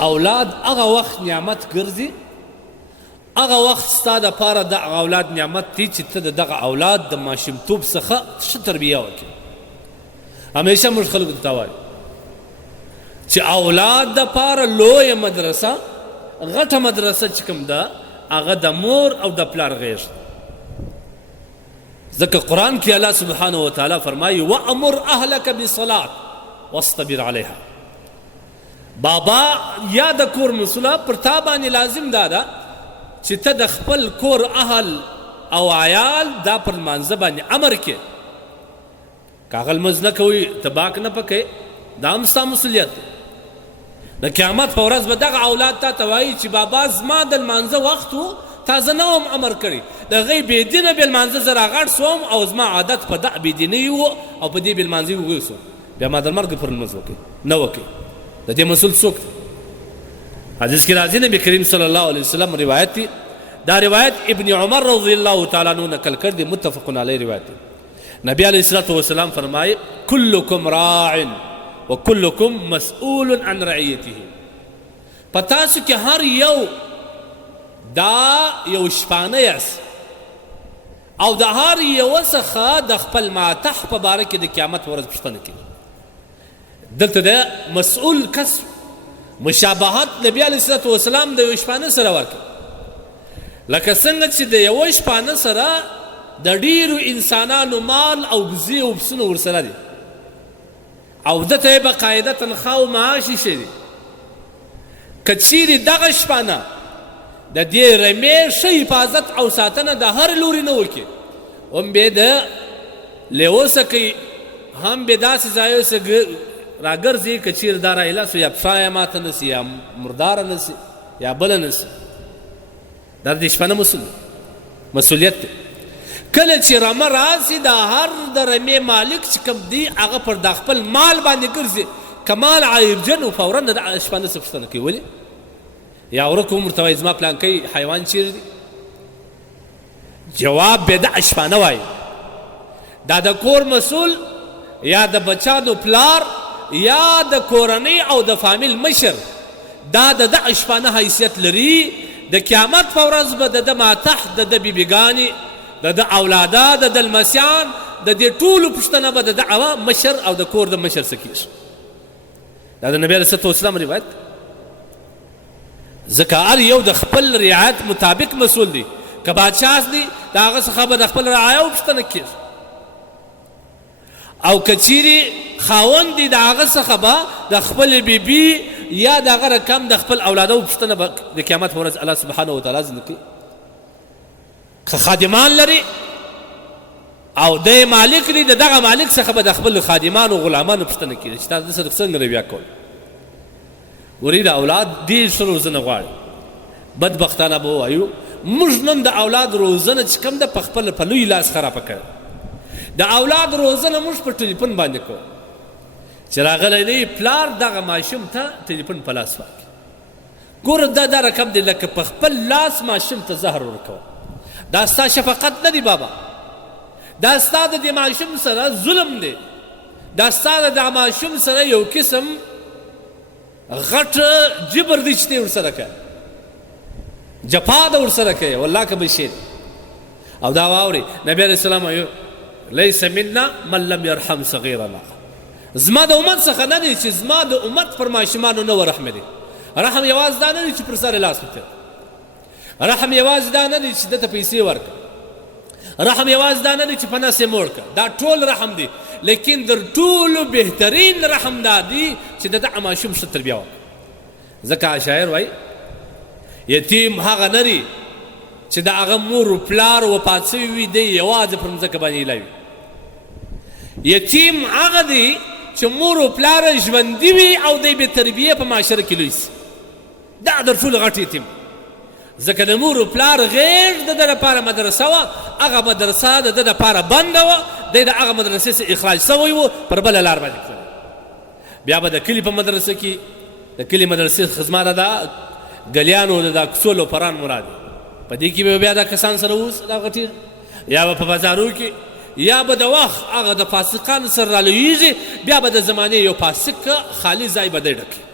اولاد هغه وخت نعمت ګرځي، هغه وخت ستا دپاره دغه اولاد نعمت دی چې ته د دغه اولاد د ماشومتوب څخه ښه تربیه وکړې. همیشه موږ خلکو ته وایو چې اولاد دپاره لویه مدرسه، غټه مدرسه چې کوم ده هغه د مور او د پلار غیږ ده. ځکه قرآن کې الله سبحانه وتعالی فرمایي وامر اهلک بالصلاة واصطبر علیها. بابا یا د کور مسؤله پر تا باندې لازم دا ده چې ته د خپل کور اهل او عیال دا پر لمانځه باندې امر کې. که هغه لمونځ نه کوي ته باک نه پکوې، دا هم ستا مسؤلیت دی. د قیامت په ورځ به دغه اولاد تا ته وایي چې بابا زما د لمانځه وخت و، تا زه نه وم امر کړی، د هغې بېدینه بې لمانځه زه راغټ سوم او زما عادت په دغه بېدینۍ و او په دې بې لمانځۍ وږی سوم، بیا ما د لمرګ پر لمونځ وکړي نه وکړي. د دې مسؤل څوک دی؟ حدیث کې راځي نبی کریم صلی الله علیه وسلم روایت دی، دا روایت ابن عمر رضی الله تعالی عنہ نقل کر دی، متفق علیه روایت دی. نبی علیہ الصلوۃ والسلام فرمائے کلکم راع وکلکم مسئول عن رعیته. پتاسو کې هر یو دا یو شپانه یاست او د هر یو څخه د خپل ماتح په باره کې د قیامت ورځ پوښتنه کوي. دلته د مسئول کس مشابهت نبی علیه الصلوۃ والسلام د یو شپانه سره ورکړ، لکه څنګه چې د یو شپانه سره د ډیرو انسانانو مال او بزې او پسونه ورسره دي او دته یې باقاعده تنخواه او معاش ایښی دی. که چیرې دغه شپانه د دې رمې ښه حفاظت او ساتنه د هر لوري نه وکړي، هم به د لیوه څه کوي، هم به داسې ځایو څه راګرځي که چیرې دا رایله سو یا پښه یې ماته نه سي یا مرداره نه سي یا بله نه سي. دا د شپانه مسؤلیت دی. کله چې رمه راسي د هر د رمې مالک چې کوم دی هغه پر د خپل مال باندې ګرځي، که مال عیبجن و فورا د شپانه څه پوښتنه کوي ولې یا ورک هم ورته وایي زما پلانکی حیوان چیرې دی؟ جواب به د شپانه وایي. دا د کور مسؤل یا د بچانو پلار یا د کورنۍ او د فامیل مشر دا د دغه شپانه حیثیت لري. د قیامت په ورځ به د ده ماتح د ده بیبیګانې د ده اولاده د ده لمسیان د دې ټولو پوښتنه به د دغه مشر او د کور د مشر څه کېږي. دا د نبي علیه الصلوۃ والسلام روایت. ځکه هر یو د خپل رعایت مطابق مسؤول دی. که بادشاه دی د هغه څخه به د خپل رعایاو پوښتنه کېږي، او که چیرې خاوند دی د هغه څخه به د خپل بیبي یا د هغه رقم د خپل اولادو پوښتنه به د قیامت په ورځ الله سبحانه وتعالی ځنې کوي. که خادمان لري او د مالک دی د دغه مالک څخه به د خپل خادمانو غلامانو پوښتنه کېږي چې تاسو سره څنګه رویه کول. ورې د اولاد ډېر ښه روزنه غواړي. بدبختانه به ووایو موږ نن د اولاد روزنه چې کوم ده په خپله په لوی لاس خرابه کړې. د اولاد روزنه موږ په ټلیفون باندې کوو چې راغلی دی پلار دغه ماشوم ته ټلیفون په لاس واکړي. ګوره دا رقم دی لکه په خپل لاس ماشوم ته زهر ورکوه. دا ستا شفقت نه دی بابا، دا ستا د دې ماشوم سره ظلم دی، دا ستا د دغه ماشوم سره یو قسم غټ جبر دی چې ته ورسره کوې، جفا ده ورسره کوې، والله که به شی دی. او دا واورئ نبي علیه السلام وایي لیس منا من لم یرحم صغیرنا. زما د امت څخه نه دی چې زما د امت پر ماشومانو نه ورحمه دی. رحم یوازې دا نه دی چې پر سر لاس وتړي، رحم یوازې دا نه دی چې دته پیسې ورکړه، رحم یوازې دا نه دی چې په نس یې موړ کړه، دا ټول رحم دی. لیکن در ټولو بهترین رحم دا دی چې د دغه ماشوم ښه تربیه وکړه. ځکه شاعر وایي یتیم هغه نه دی چې د هغه مور و پلار وفات سوي وي دی یوازې پر مځکه باندې ایله وي. یتیم هغه دی چې مور و پلار ژوندي وي او دی بې تربیې په معاشره کې لوی سي، دا در ټولو غټ یتیم. ځکه د مور و پلار غیږ د ده لپاره مدرسه وه، هغه مدرسه د ده لپاره بنده وه، دی د هغه مدرسې څخه اخراج سوی و پر بله لار باندې تللی. بیا به د کلي په مدرسه کې د کلي مدرسې زما د ګلیانو د دا کوڅو لوپران مراد دی، په دې کې به بیا دا کسان سره اوس دا غټېږي، یا به په بازارو کې یا به د وخت هغه د فاسقانو سره رالویږي، بیا به د زمانې یو فاسق خالي ځای به دی ډکوي.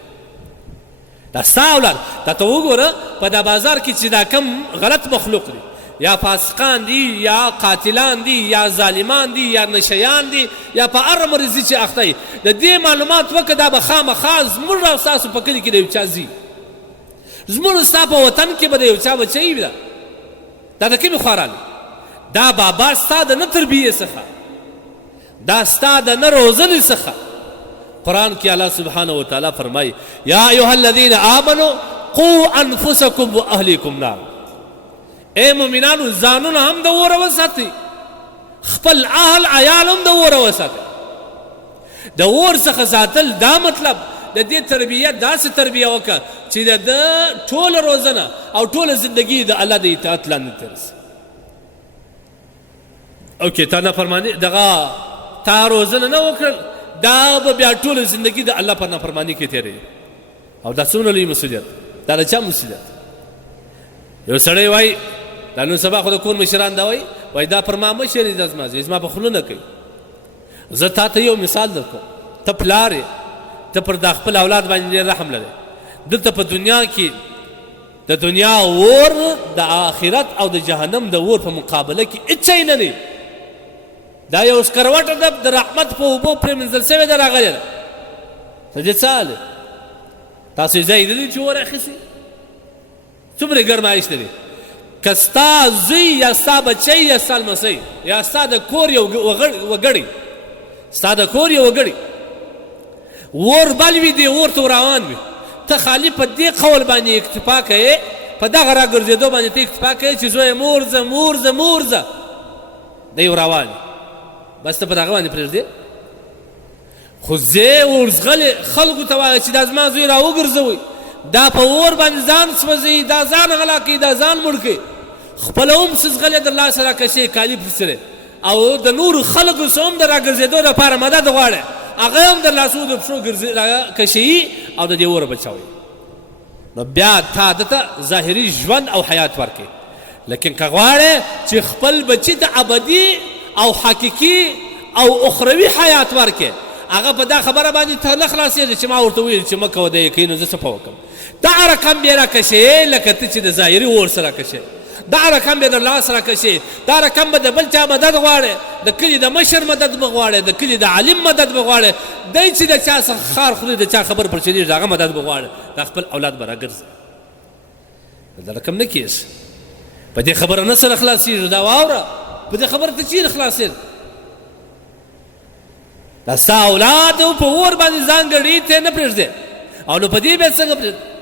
دا ستا اولاد. دا ته وګوره په دا بازار کې چې دا کم غلط مخلوق دی، یا فاسقان دي یا قاتلان دي یا ظالمان دي یا نشیان دي یا په هر مرضي چې اخته یي، د دې معلومات وکړه دا به خامخا زموږ او ستاسو په کلي کې د یو چا ځي، زموږ ستا په وطن کې به د یو چا بچی وي. دا د کومې خوا راغلی؟ دا بابا ستا د نه تربیې څخه، دا ستا د نه روزنې څخه. قرآن کې الله سبحانه وتعالی فرمایي یا ایها الذین آمنوا قوا انفسکم واهلیکم نار. اے مؤمنانو ځانونه هم د اوره وساتئ، خپل اهل عیال هم د اوره وساتئ. د اور څخه ساتل دا مطلب د دې تربیه داسې تربیه وکړه چې د ټوله روزنه او ټوله زندگی د الله د اطاعت لاندې ترسي. اوکې تا نافرماني دغه تا روزنه نه وکړل، دا به بیا ټوله زندگی د الله په نافرماني کې تېروي. او دا څومره لوی مسؤلیت، دا د چا مسؤلیت؟ یو سړی وایي دا نن سبا خو د کور مشران دا وایي دا پر ما مشر دی، دا زما په خوله نه کوي. زه تا ته یو مثال درکوم، ته پلار یې، ته پر دا خپل اولاد باندې ډېر رحم لرې. دلته په دنیا کې د دنیا اور د آخرت او د جهنم د اور په مقابله کې هېڅ شی نه دی. دا یو سکروټه ده د رحمت په اوبو پرېمنځل سوې ده راغلې ده. د دې څه حال دی؟ تاسو یې ځای لیدلی چې اور اخیستي؟ څومره ګرمایش لري. که ستا زوی یا ستا بچی یا ستا لمسی یا ستا د کور یو وګړی، ستا د کور یو وګړی اور بل وي، دی اور ته روان وي، ته خالي په دې قول باندې اکتفا کوې، په دغه راګرځېدو باندې ته اکتفا کوې چې زویه مور ځه مور ځه مور ځه، دی روان وي، بس ته په دغه باندې پرېږدې. خو زه ورزغلې خلکو ته وایه چې دا زما زوی را وګرځوئ، دا په اور باندې ځان سوځوي، دا ځان غلا کوي، دا ځان مړ کوي، خپله هم سزغلې د الله سره کشې کالي پر سره، او د نورو خلکو څه هم د راګرځېدو دپاره مدد غواړي، هغه هم د لاسو د پښو کشوي او د دې اوره بچوي. نو بیا تا دته ظاهري ژوند او حیات ورکړي، لیکن که غواړې چې خپل بچي ته ابدي او حقیقي او اخروي حیات ورکړي، هغه په دا خبره باندې ته نه خلاصېږي چې ما ورته ویل چې مه کوه دا یې کوي، نو زه څه په وکړم؟ دا رقم بې راکشې لکه ته چې د ظاهري اور سره کشې، دا رقم به د الله سره کشې، دا رقم به د بل چا مدد غواړې، د کلي د مشر مدد به غواړې، د کلي د عالم مدد به غواړې، دی چې د چا څخه خار خوري، د چا خبر پر چلېږي، د هغه مدد به غواړې، دا خپل اولاد به راګرځي. دا رقم نه کېږي، په دې خبره نه سره خلاصېږي. دا واوره په دې خبره ته چېرې خلاصېږي؟ دا ستا اولاد په اور باندې ځان ګډوي ته نه پرېږدې، او نو په دې بیا څنګه پرېږدې؟